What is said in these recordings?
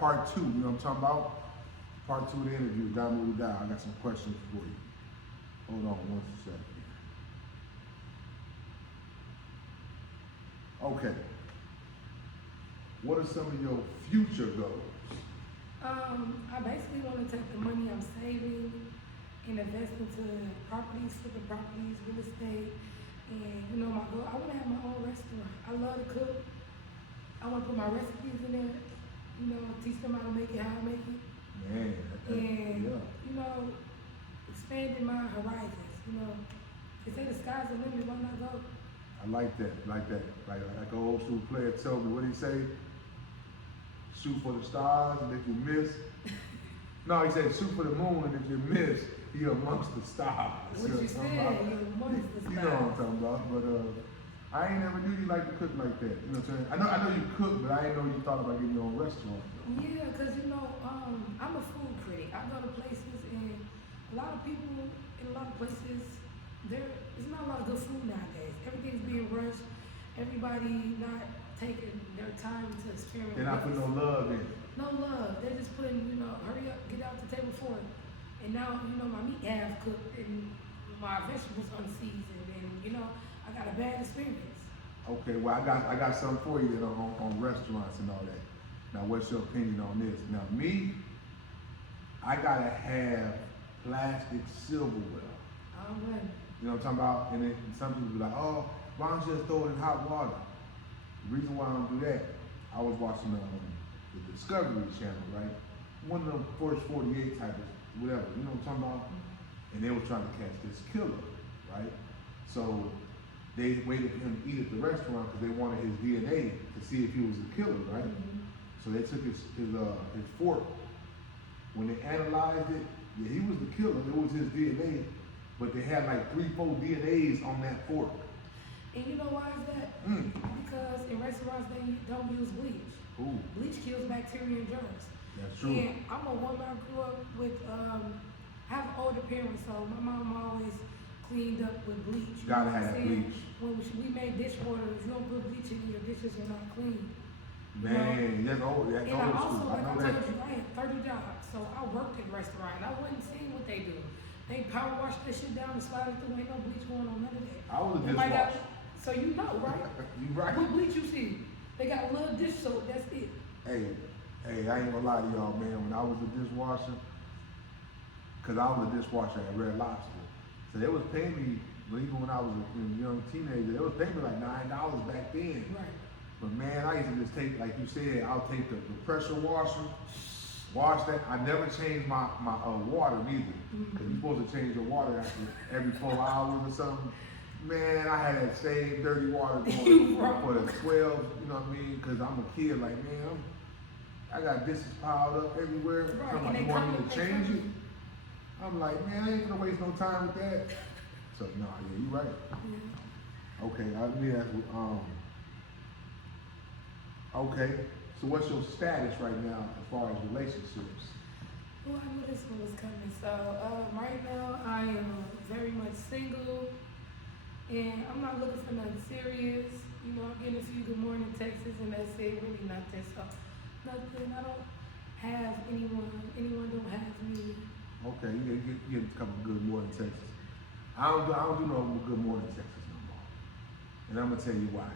Part two, you know what I'm talking about? Part two of the interview, Gotta Move It Down. I got some questions for you. Hold on one second. Okay. What are some of your future goals? I basically want to take the money I'm saving and invest into properties, flipping properties, real estate, and my goal. I want to have my own restaurant. I love to cook. I want to put my recipes in there. Teach them how to make it, how I make it, Man, and yeah. expanding my horizons. They say the sky's the limit. Why not go? I like that, like that. Like an old school player told me, what did he say? Shoot for the stars, and if you miss, no, he said shoot for the moon, and if you miss, you're amongst the stars. What you said, you're amongst the stars. You know what I'm talking about, but I ain't never knew you liked to cook like that. You know what I'm saying? I know you cook, but I didn't know you thought about getting your own restaurant. Yeah, because I'm a food critic. I go to places and a lot of people in a lot of places, there's not a lot of good food nowadays. Everything's being rushed. Everybody not taking their time to experiment. They're not putting no love in it. No love. They're just putting, hurry up, get out the table for it. And now, my meat half cooked and my vegetables unseasoned, and I got a bad experience. Okay, well I got something for you on restaurants and all that. Now what's your opinion on this? Now me, I gotta have plastic silverware. All right. You know what I'm talking about? And then some people be like, oh, why don't you just throw it in hot water? The reason why I don't do that, I was watching the Discovery Channel, right? One of them first 48 type of whatever, you know what I'm talking about? And they were trying to catch this killer, right? So they waited for him to eat at the restaurant because they wanted his DNA to see if he was a killer, right? Mm-hmm. So they took his fork. When they analyzed it, yeah, he was the killer. It was his DNA, but they had like 3-4 DNAs on that fork. And you know why is that? Because in restaurants they don't use bleach. Ooh. Bleach kills bacteria and germs. That's true. And I'm a woman. I grew up with have older parents, so my mom always cleaned up with bleach. Gotta have that bleach. When we made dishwater, if you don't put bleach in, your dishes are not clean. Man, that's old. That's And old I also, school. like I know told that. you, I had 30 jobs, so I worked in a restaurant. And I went and seen what they do. They power wash this shit down and slide it through. Ain't no bleach going on none of that. I was a They might dishwasher. so you know, right? You right. What bleach you see? They got a little dish soap. That's it. Hey, I ain't gonna lie to y'all, man. When I was a dishwasher, cause I was a dishwasher at Red Lobster, so they was paying me, even when I was a young teenager, they was paying me like $9 back then. Right. But man, I used to just take, like you said, I'll take the pressure washer, wash that. I never changed my water neither, cause you're supposed to change your water after every 4 hours or something. Man, I had that same dirty water going for the 12, you know what I mean? Cause I'm a kid, like man, I got dishes piled up everywhere. Right. I'm like, you want me to change it? I'm like, man, I ain't gonna waste no time with that. So no, yeah, you right. Yeah. Okay, let me ask you, okay, so what's your status right now as far as relationships? Well, I knew this one was coming. So right now I am very much single, and I'm not looking for nothing serious. I'm getting a few good morning texts, and that's it. Really nothing. So nothing. I don't have anyone. Anyone don't have me. Okay, you get a couple good morning texts. I don't do no good morning texts no more. And I'm gonna tell you why.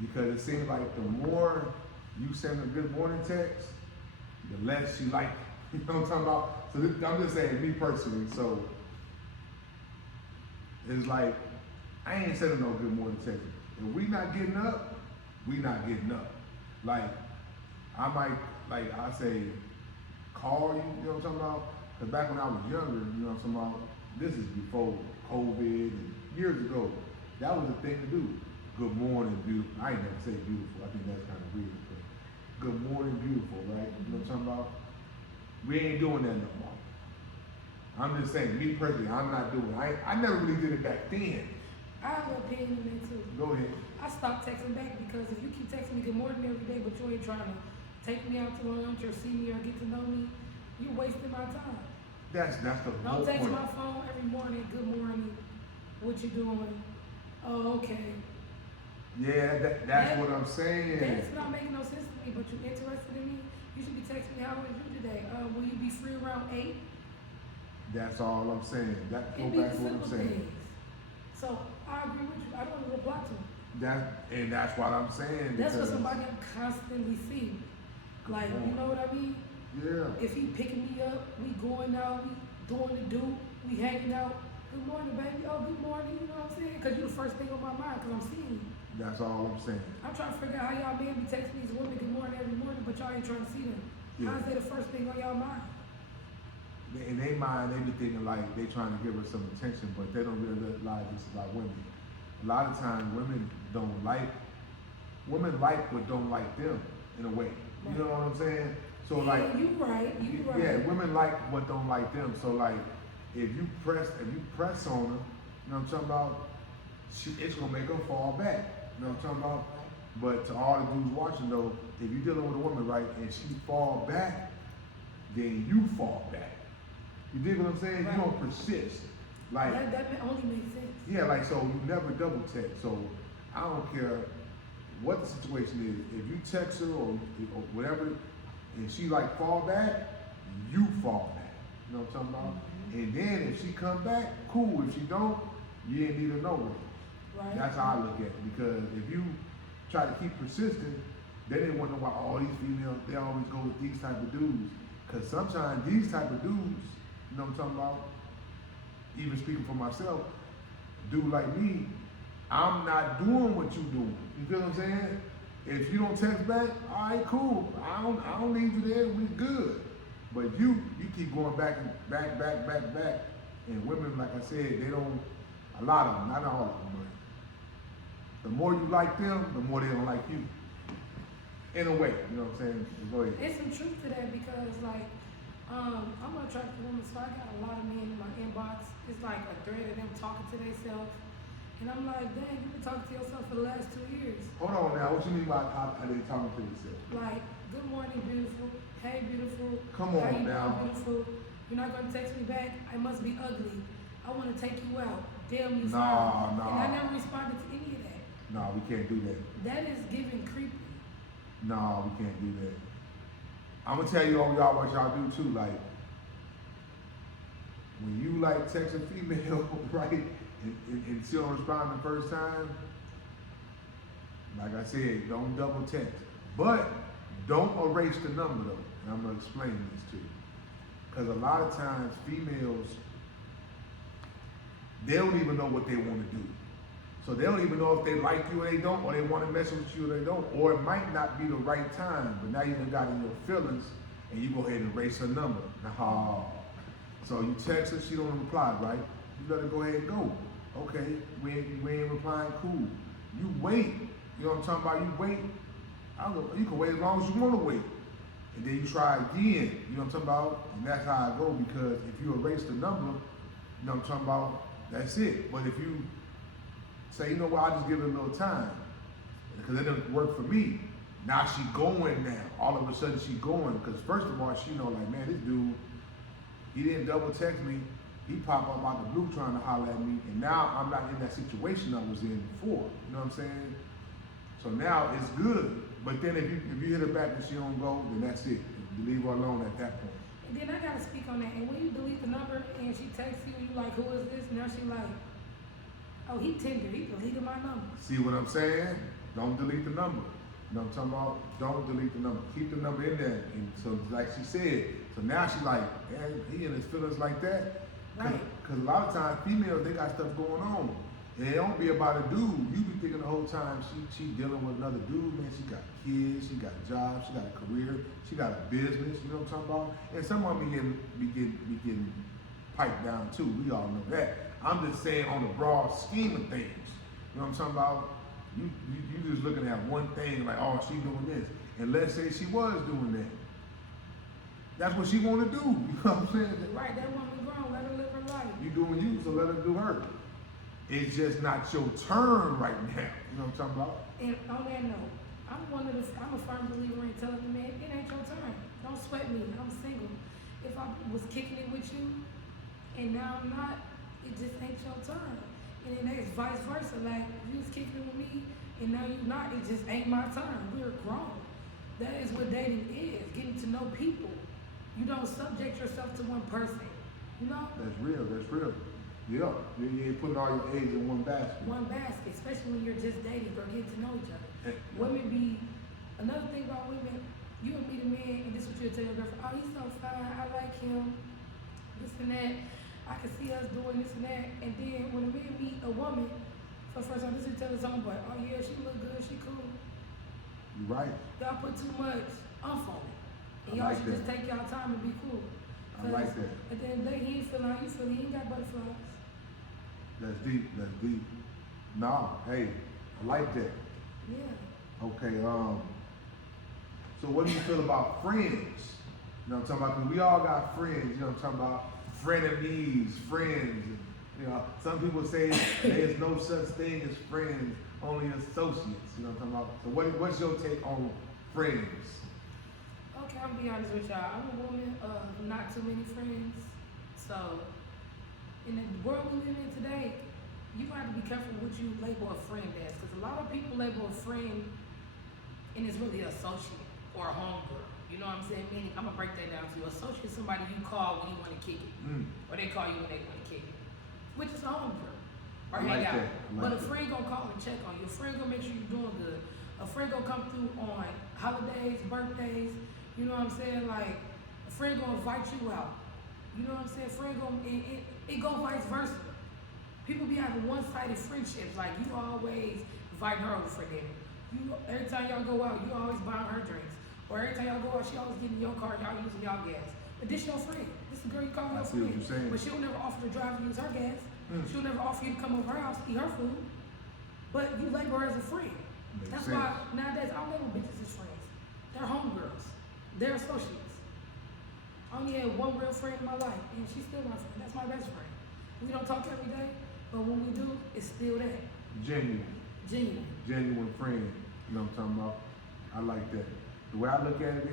Because it seems like the more you send a good morning text, the less you like it. You know what I'm talking about? So I'm just saying, me personally, so it's like, I ain't sending no good morning text. If we not getting up, we not getting up. Like, I might, I say, call you, you know what I'm talking about? Because back when I was younger, you know what I'm talking about? This is before COVID and years ago. That was the thing to do. Good morning, beautiful. I ain't never say beautiful. I think that's kind of weird. But good morning, beautiful, right? You know what I'm talking about? We ain't doing that no more. I'm just saying, me personally, I'm not doing it. I never really did it back then. I have an opinion on that too. Go ahead. I stopped texting back because if you keep texting me good morning every day, but you ain't trying to take me out to lunch or see me or get to know me, you're wasting my time. That's the whole Don't text point. my phone every morning, good morning, what you doing? Oh, okay. Yeah, that's what I'm saying. That's not making no sense to me, but you're interested in me, will you be free around 8? That's all I'm saying. That go It be back the to what I'm simple saying. things. So I agree with you. I don't reply to him. That's what I'm saying. That's what because- somebody I constantly see. Like, you know what I mean? Yeah. If he picking me up, we going out, we doing the do, we hanging out. Good morning, baby. Oh, good morning. You know what I'm saying? Because you the first thing on my mind because I'm seeing you. That's all I'm saying. I'm trying to figure out how y'all men be texting these women good morning every morning, but y'all ain't trying to see them. Yeah. How's that the first thing on y'all mind? In their mind, they be thinking like they trying to give her some attention, but they don't really realize this about women. A lot of times, women like what don't like them in a way. You know what I'm saying? So yeah, like, you right. yeah, women like what don't like them. So like, if you press on her, you know what I'm talking about? It's gonna make her fall back. You know what I'm talking about? But to all the dudes watching though, if you're dealing with a woman, right, and she fall back, then you fall back. You dig what I'm saying? Right. You don't persist. Like that only makes sense. yeah, like so you never double text. So I don't care what the situation is. If you text her or whatever, and she like fall back, you fall back. You know what I'm talking about? Mm-hmm. And then if she come back, cool. If she don't, you ain't need her nowhere. Right. That's how I look at it. Because if you try to keep persistent, then they wonder why all these females, they always go with these type of dudes. Because sometimes these type of dudes, you know what I'm talking about? Even speaking for myself, dude like me, I'm not doing what you doing. You feel what I'm saying? If you don't text back, all right, cool. I don't need you there. We good. But you keep going back and back. And women, like I said, they don't. A lot of them, not all of them, but the more you like them, the more they don't like you. In a way, you know what I'm saying? Go ahead. It's some truth to that because like, I'm an attractive woman, so I got a lot of men in my inbox. It's like a thread of them talking to themselves. And I'm like, dang, you've been talking to yourself for the last 2 years. Hold on now, what you mean by how they talking to themselves? Like, good morning, beautiful. Hey, beautiful. Come How on you now. doing, beautiful? You're not gonna text me back? I must be ugly. I wanna take you out. Damn, you Nah, fine. nah. And I never responded to any of that. No, we can't do that. That is giving creepy. No, we can't do that. I'm gonna tell you all y'all what y'all do too. Like when you like text a female, right, and she don't respond the first time, like I said, don't double text. But don't erase the number though. And I'm gonna explain this to you. Because a lot of times females, they don't even know what they want to do. So they don't even know if they like you or they don't, or they want to mess with you or they don't, or it might not be the right time, but now you done got in your feelings and you go ahead and erase her number. Nah. So you text her, she don't reply, right? You let her go ahead and go. Okay, we ain't replying, cool. You wait, you know what I'm talking about? You wait, you can wait as long as you want to wait. And then you try again, you know what I'm talking about? And that's how I go, because if you erase the number, you know what I'm talking about, that's it. But if you say, you know what, I'll just give it a little time, because it didn't work for me. Now she going now. All of a sudden she going, because first of all, she know like, man, this dude, he didn't double text me. He popped up out the blue trying to holler at me, and now I'm not in that situation I was in before. You know what I'm saying? So now it's good. But then if you hit her back and she don't go, then that's it. You leave her alone at that point. And then I gotta speak on that. And when you delete the number and she texts you, you like, who is this? Now she like, oh, he Tinder. He deleted my number. See what I'm saying? Don't delete the number. You know what I'm talking about? Don't delete the number. Keep the number in there. And so like she said, so now she's like, man, he in his feelings like that. Right. Because a lot of times females, they got stuff going on. And it don't be about a dude. You be thinking the whole time she dealing with another dude, man. She got kids, she got a job, she got a career, she got a business, you know what I'm talking about? And some of them be getting piped down too. We all know that. I'm just saying on the broad scheme of things. You know what I'm talking about? You just looking at one thing like, oh, she doing this. And let's say she was doing that. That's what she want to do. You know what I'm saying? Right, that woman grown, let her live her life. You doing you, so let her do her. It's just not your turn right now. You know what I'm talking about? And on that note, I'm a firm believer in telling the man, it ain't your turn. Don't sweat me, I'm single. If I was kicking it with you, and now I'm not, it just ain't your turn. And then it's vice versa. Like, if you was kicking it with me, and now you're not, it just ain't my turn. We're grown. That is what dating is, getting to know people. You don't subject yourself to one person. You know? That's real. Yeah, you ain't putting all your eggs in one basket. One basket, especially when you're just dating or getting to know each other. Women be, another thing about women, you will meet a man and this is what you'll tell your girlfriend, oh, he's so fine, I like him, this and that, I can see us doing this and that. And then when a man meet a woman, for the first time, this is tell his own boy, oh yeah, she look good, she cool. You right. Y'all put too much umph on it. And y'all like should just that. take y'all time and be cool. I like that. At the end of the day, he ain't feeling how you feel, he ain't got butterflies. That's deep. No, hey, I like that. Yeah. Okay, so what do you feel about friends? You know what I'm talking about? Because we all got friends, you know what I'm talking about? Frenemies, friends. You know, some people say there's no such thing as friends, only associates. You know what I'm talking about? So what's your take on friends? Okay, I'm gonna be honest with y'all. I'm a woman of not too many friends. So, in the world we live in today, you have to be careful what you label a friend as. Because a lot of people label a friend and it's really an associate or a homegirl. You know what I'm saying? Meaning, I'm gonna break that down to you. Associate is somebody you call when you want to kick it. Or they call you when they want to kick it. Which is a homegirl. Or hang out. But a friend gonna call and check on you. A friend gonna make sure you're doing good. A friend gonna come through on holidays, birthdays. You know what I'm saying? Like, a friend gonna invite you out. You know what I'm saying? Friend gonna, it go vice versa. People be having one-sided friendships. Like, you always invite her over for dinner. Every time y'all go out, you always buying her drinks. Or every time y'all go out, she always getting in your car, y'all using y'all gas. But this your friend. This the girl you call your friend. What you're saying. But she'll never offer to drive and use her gas. She'll never offer you to come over her house, eat her food. But you label her as a friend. That's why nowadays I don't label bitches as friends. They're homegirls. They're associates. I only had one real friend in my life, and she's still my friend. That's my best friend. We don't talk every day, but when we do, it's still that. Genuine friend. You know what I'm talking about? I like that. The way I look at it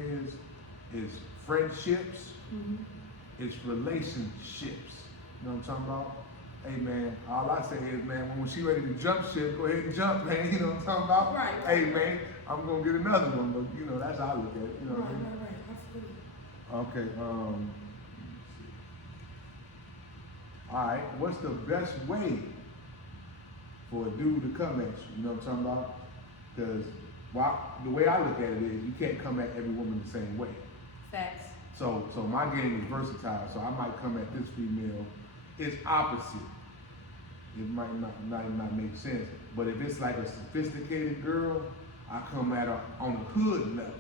is friendships, it's relationships. You know what I'm talking about? Hey man, all I say is, man, when she ready to jump ship, go ahead and jump, man. You know what I'm talking about? Right. Hey man, I'm gonna get another one, but you know, that's how I look at it. You know what I mean? Right. I feel you. Okay, all right, what's the best way for a dude to come at you? You know what I'm talking about? Because the way I look at it is, you can't come at every woman the same way. Facts. So my game is versatile. So I might come at this female, it's opposite. It might not make sense. But if it's like a sophisticated girl, I come at her on the hood level.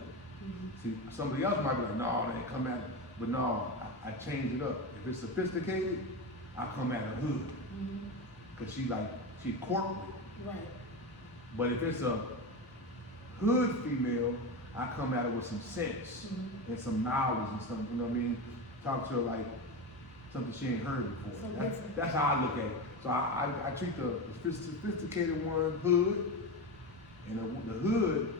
See, somebody else might be like, no, they come at her. But no, I change it up. If it's sophisticated, I come at her hood. Cause she corporate. Right. But if it's a hood female, I come at her with some sense and some knowledge and something, you know what I mean? Talk to her like something she ain't heard before. That's how I look at it. So I treat the sophisticated one hood, and the hood,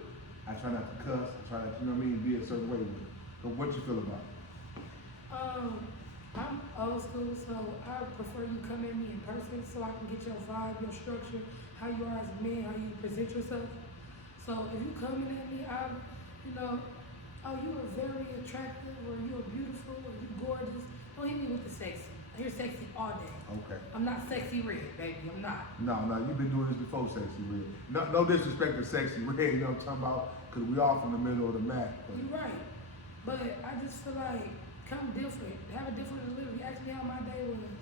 I try not to cuss, I try not to, you know what I mean, be a certain way with it. So what you feel about it? I'm old school, so I prefer you come at me in person so I can get your vibe, your structure, how you are as a man, how you present yourself. So if you coming at me, oh, you are very attractive, or you are beautiful, or you gorgeous. Don't hit me with the sexy. I hear sexy all day. Okay. I'm not sexy red, baby. I'm not. No, you've been doing this before, Sexy Red. No disrespect to Sexy Red, you know what I'm talking about? Because we all from the middle of the map. You're right. But I just feel like, come different. Have a different delivery. Ask me how my day was.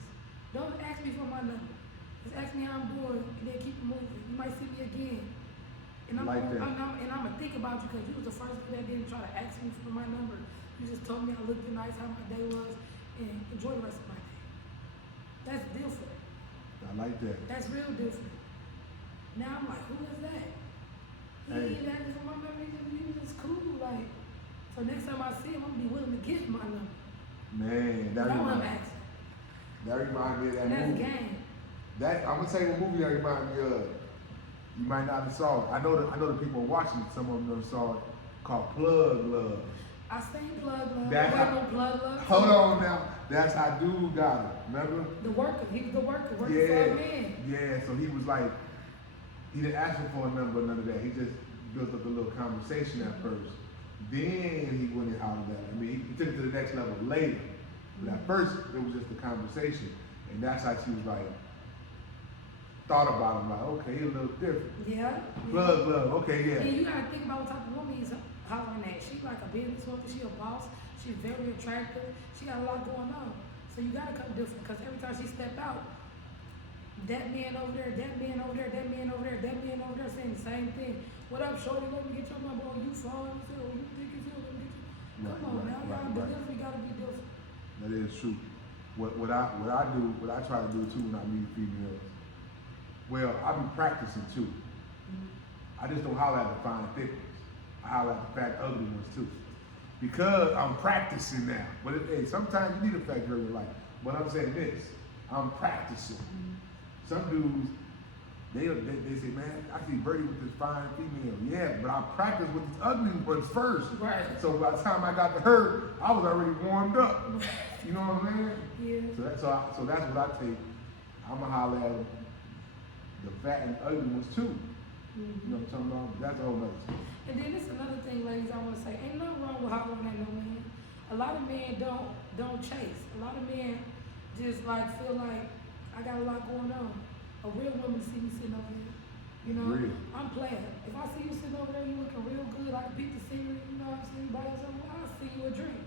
Don't ask me for my number. Just ask me how I'm doing, and then keep it moving. You might see me again. And I'm gonna think about you because you was the first one that didn't try to ask me for my number. You just told me I looked nice, how my day was, and enjoy the rest of my day. That's different. I like that. That's real different. Now I'm like, who is that? He ain't asking for my number. He was just cool. Like, so next time I see him, I'm gonna be willing to give him my number. Man, that reminds me of that That's movie. game. I'm gonna tell you what movie that reminds me of. You might not have saw it. I know the people watching, some of them saw it, called Plug Love. I seen Plug Love. That's There no Plug Love. Hold on now. That's how dude got it. Remember? The worker. He was the worker. Working for a man. Yeah, so he was like, he didn't ask her for a number or none of that. He just built up a little conversation at first. Then he went and hollered at her. I mean, he took it to the next level later. But at first, it was just a conversation. And that's how she was like, thought about him, like, okay, he's a little different. Yeah. Plug, okay, yeah. And you gotta think about what type of woman he's hollering at. She's like a businesswoman, she a boss, she's very attractive, she got a lot going on. So you gotta come different, because every time she step out, that man over there, that man over there, that man over there, that man over there saying the same thing. What up, shorty? Let me get your number. Oh, you fine? You think you feel? Let me get you. Come on now, y'all definitely gotta be different. That is true. What I try to do too when I meet females, well, I be practicing too. I just don't holler at the fine thick ones. I holler at the fat ugly ones too. Because I'm practicing now. But hey, sometimes you need a fat girl in your life. But I'm saying this, I'm practicing. Some dudes, they say, man, I see Birdy with this fine female. Yeah, but I practiced with this ugly ones first. Right. So by the time I got to her, I was already warmed up. You know what I'm saying? Yeah. So that's what I take. I'ma holler at the fat and ugly ones too. You know what I'm talking about? That's a whole nother thing. And then it's another thing, ladies, I want to say, ain't nothing wrong with hollering at no man. A lot of men don't chase. A lot of men just like feel like I got a lot going on. A real woman see me sitting over here. You know, Real. I'm playing. If I see you sitting over there, you looking real good, I can beat the scenery, you know what I'm saying? Buy yourself, I'll see you a drink.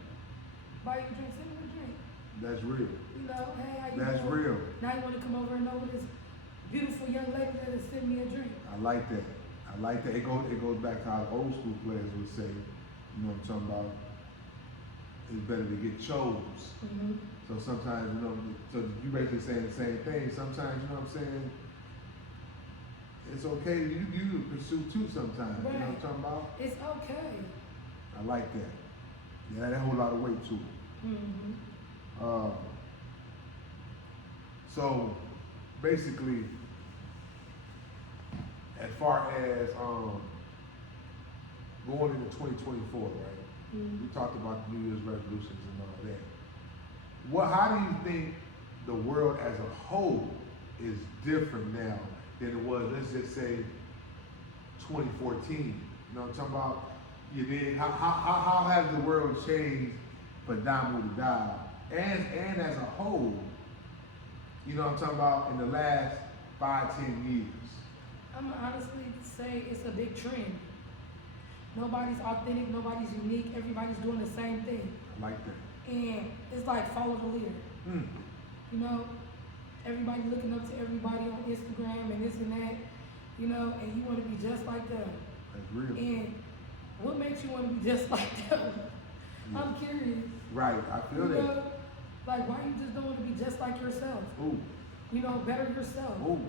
Buy you a drink, send me a drink. That's real. You know, hey, how you That's doing? real. Now you want to come over and know this beautiful young lady that is send me a drink. I like that. I like that. It goes back to how the old school players would say, you know what I'm talking about? It's better to get chose. So sometimes, you know, so you basically saying the same thing. Sometimes, you know what I'm saying? It's okay. You pursue too sometimes. Right. You know what I'm talking about? It's okay. I like that. Yeah, that whole lot of weight to it. So basically, as far as going into 2024, right? We talked about the New Year's resolutions and all that. How do you think the world as a whole is different now than it was, let's just say, 2014? You know what I'm talking about? You did. How has the world changed for Damu to die? And as a whole, you know what I'm talking about, in the last 5-10 years? I'm gonna honestly say it's a big trend. Nobody's authentic, nobody's unique, everybody's doing the same thing. I like that. And it's like follow the leader. You know, everybody looking up to everybody on Instagram and this and that, you know, and you want to be just like them. That's real. And what makes you want to be just like them? Yeah. I'm curious. Right, I feel You that. know, like why you just don't want to be just like yourself? Ooh, You know, better yourself. ooh,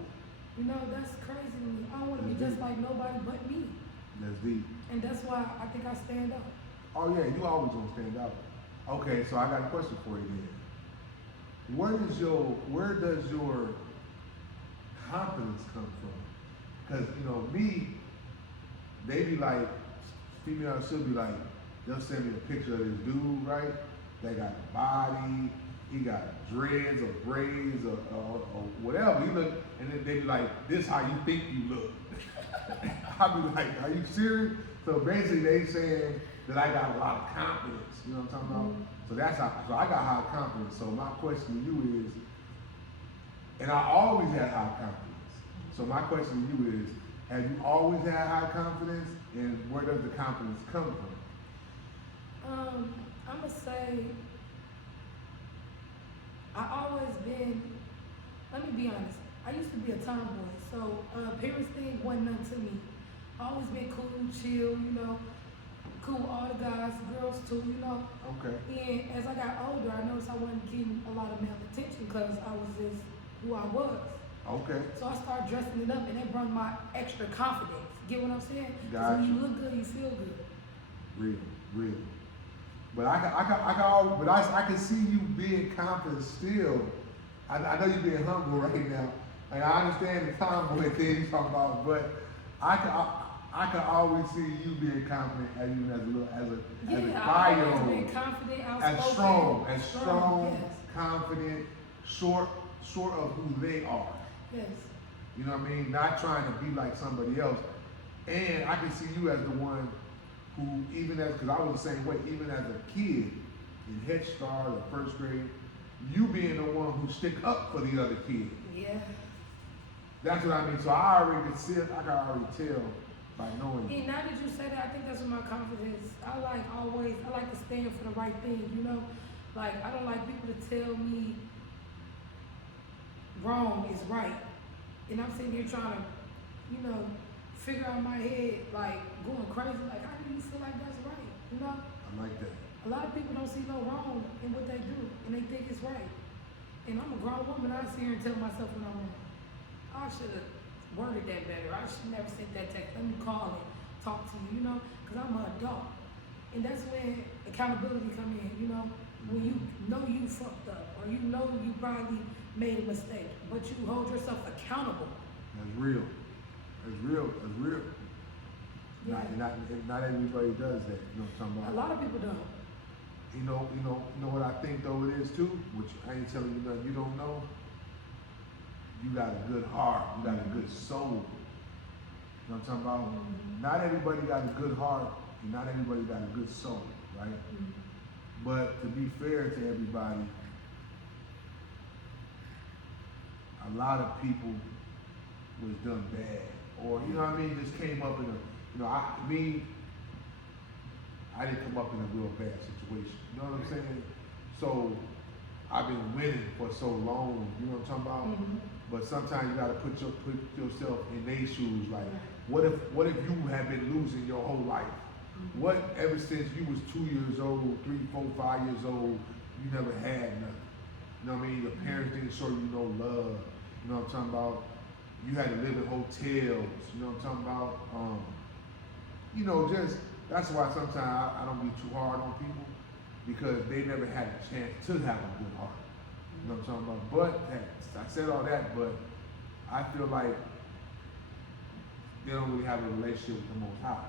You know, that's crazy to me. I don't want to be That's just deep. like nobody but me. that's deep. And that's why I think I stand out. Oh yeah, you always gonna stand out. Okay, so I got a question for you then. Where does your confidence come from? Cause you know me, they be like, females should be like, they'll send me a picture of this dude, right? They got a body, he got dreads or braids or whatever. He look, and then they be like, this how you think you look. I be like, are you serious? So basically they saying that I got a lot of confidence, you know what I'm talking about? So that's how, so I got high confidence. So my question to you is, and I always had high confidence. So my question to you is, have you always had high confidence, and where does the confidence come from? I'm gonna say I always been. Let me be honest. I used to be a tomboy, so appearance thing wasn't nothing to me. Always been cool, chill, you know, cool with all the guys, girls too, you know. Okay. And as I got older, I noticed I wasn't getting a lot of male attention because I was just who I was. Okay. So I started dressing it up, and that brought my extra confidence. Get what I'm saying? 'Cause Gotcha. when you look good, you feel good. Real. But I can see you being confident still. I know you're being humble right now. Like I understand the tomboy thing you're talking about, but I can always see you being confident even as a I've 5-year-old. always been confident, As outspoken. strong, Yes. confident, short of who they are. Yes. You know what I mean? Not trying to be like somebody else. And I can see you as the one who, because I was the same way, even as a kid, in Head Start or first grade, you being the one who stick up for the other kid. Yeah. That's what I mean. So I already I can already tell by knowing. And now that you say that, I think that's what my confidence. I like to stand for the right thing, you know? Like, I don't like people to tell me wrong is right. And I'm sitting here trying to, you know, figure out in my head, like, going crazy, like, how do you feel like that's right, you know? I like that. A lot of people don't see no wrong in what they do, and they think it's right. And I'm a grown woman, I sit here and tell myself when I'm wrong. I should have worded that better. I should never sent that text. Let me call and talk to you, you know, because I'm an adult. And that's when accountability come in, you know, when you know you fucked up or you know you probably made a mistake, but you hold yourself accountable. That's real. That's real. That's real. Yeah. Not everybody does that. You know what I'm talking about? A lot of people don't. You know what I think though it is too, which I ain't telling you nothing you don't know. You got a good heart. You got a good soul. You know what I'm talking about? Mm-hmm. Not everybody got a good heart, and not everybody got a good soul, right? Mm-hmm. But to be fair to everybody, a lot of people was done bad, or you know what I mean, just came up in a, you know, I didn't come up in a real bad situation. You know what I'm saying? So I've been winning for so long. You know what I'm talking about? Mm-hmm. But sometimes you gotta put yourself in their shoes. Like, what if you have been losing your whole life? Mm-hmm. What ever since you was 2 years old, 3, 4, 5 years old, you never had nothing. You know what I mean? Your parents didn't show you no love. You know what I'm talking about? You had to live in hotels. You know what I'm talking about? You know, just that's why sometimes I don't be too hard on people because they never had a chance to have a good heart. You know what I'm talking about? But I said all that, but I feel like they don't really have a relationship with the Most High.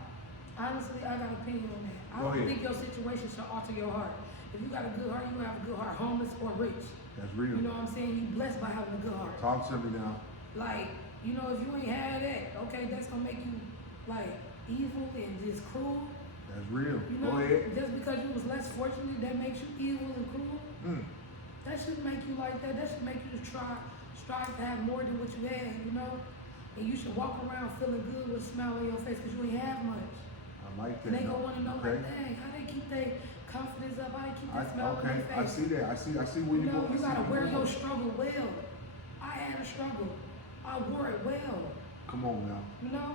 Honestly, I got an opinion on that. I Go don't ahead. think your situation should alter your heart. If you got a good heart, you have a good heart, homeless or rich. That's real. You know what I'm saying? You blessed by having a good heart. Talk to me now. Like, you know, if you ain't had that, okay, that's gonna make you like evil and just cruel. That's real. You know, Go ahead. just because you was less fortunate, that makes you evil and cruel. That shouldn't make you like that. That should make you to strive to have more than what you had, you know? And you should walk around feeling good with a smile on your face because you ain't have much. I like that. And they gonna wanna know, okay. like, dang, how they keep their confidence up, how they keep that smile on Okay, their face. I see that. I see where You you know, go. you gotta wear your struggle well. I had a struggle. I wore it well. Come on now. You know?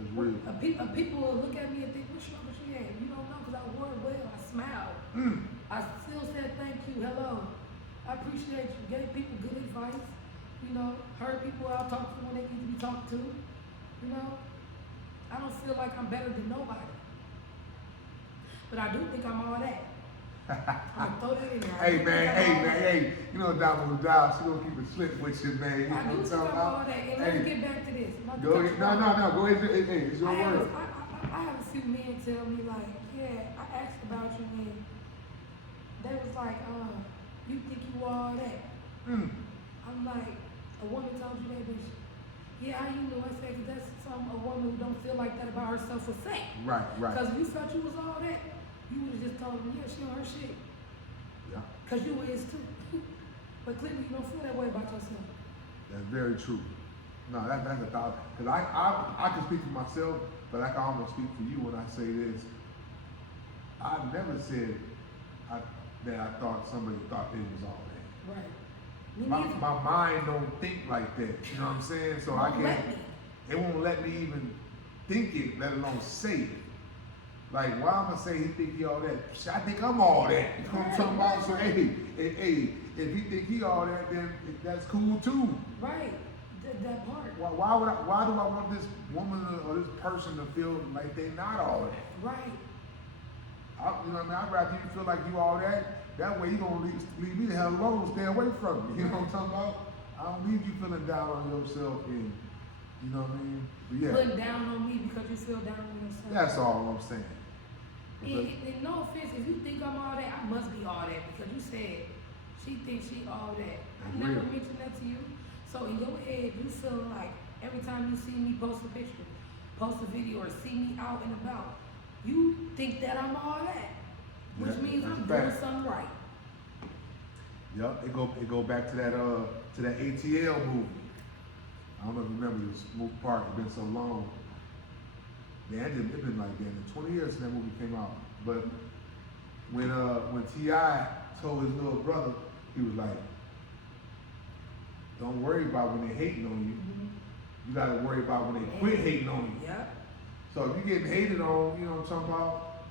That's real. People will look at me and think, what struggle she had? You don't know, because I wore it well. I smiled. I still said thank you, hello. I appreciate you. Gave people good advice. You know, heard people out talk to when they need to be talked to. You know? I don't feel like I'm better than nobody. But I do think I'm all that. I'm gonna throw that in there. Hey man, you know Diamond Dial, she gonna keep it slick with you, man. You know I do what think I'm all that. And let's get back to this. Not to Go cut ahead. you off. No, go ahead. Hey, it's your I word. have a few men tell me like, yeah, I asked about you and they was like, you think you all that? I'm like, a woman told you that, bitch. Yeah, how you know? I said, 'cause that's a woman who don't feel like that about herself would say. Right. Because if you felt you was all that, you would have just told me, yeah, she on her shit. Yeah, Because you is too. But clearly you don't feel that way about yourself. that's very true. No, that's a thought. Cause I can speak for myself, but I can almost speak for you when I say this. I never said that I thought somebody thought they was all that. Right. Me neither. My mind don't think like that. You know what I'm saying? So I Won't can't. let me. It won't let me even think it, let alone say it. Like, why am I say he think he all that? I think I'm all that. You know what I'm talking about? So hey, if he think he all that, then that's cool too. Right. That part. Why do I want this woman or this person to feel like they not all that? Right. You know what I mean? I'd rather you feel like you all that. That way you gonna leave me the hell alone, stay away from me. You know what I'm talking about? I don't need you feeling down on yourself and, you know what I mean? But yeah. Putting down on me because you feel down on yourself. That's all I'm saying. And no offense, if you think I'm all that, I must be all that because you said she thinks she all that. I That's never real. mentioned that to you. So in your head, you feel like every time you see me post a picture, post a video, or see me out and about, you think that I'm all that. Which Yeah, means that's I'm a doing fact. something right. Yup, it go back to that ATL movie. I don't know if you remember this movie part. It's been so long. Man, it been like 20 years since that movie came out. But when T.I. told his little brother, he was like, "Don't worry about when they hating on you. You gotta worry about when they quit hating on you." Yeah. So if you getting hated on, you know what I'm talking about,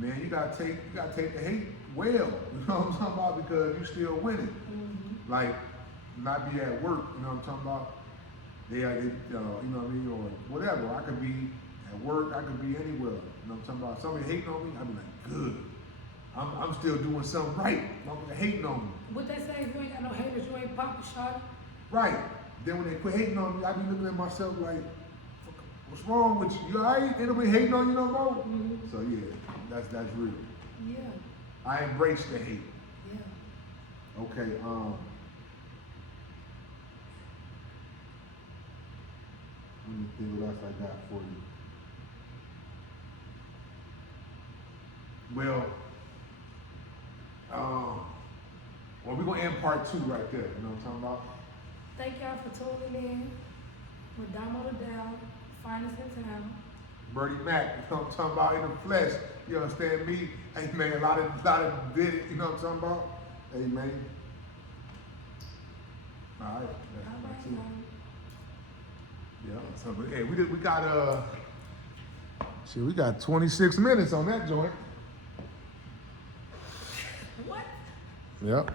man, you gotta take the hate well, you know what I'm talking about, because you still winning. Like, not be at work, you know what I'm talking about. They you know what I mean, or whatever. I could be at work, I could be anywhere. You know what I'm talking about. Somebody hating on me, I be like, good. I'm still doing something right. Motherfucker hating on me. What they say, if you ain't got no haters, you ain't poppin' shot. Right. Then when they quit hating on me, I be looking at myself like, what's wrong with you? You alright? Ain't nobody hating on you no more? So yeah, that's real. Yeah. I embrace the hate. Yeah. Okay, let me think what else I got for you. Well, we're gonna end part 2 right there, you know what I'm talking about? Thank y'all for tuning in with Damo the Dow, finest in town. Birdy Mack, you know what I'm talking about, in the flesh. You understand me? Hey man, a lot of them did it, you know what I'm talking about? Hey man. All right, that's it. Yeah, so but hey, we got 26 minutes on that joint. What? Yep.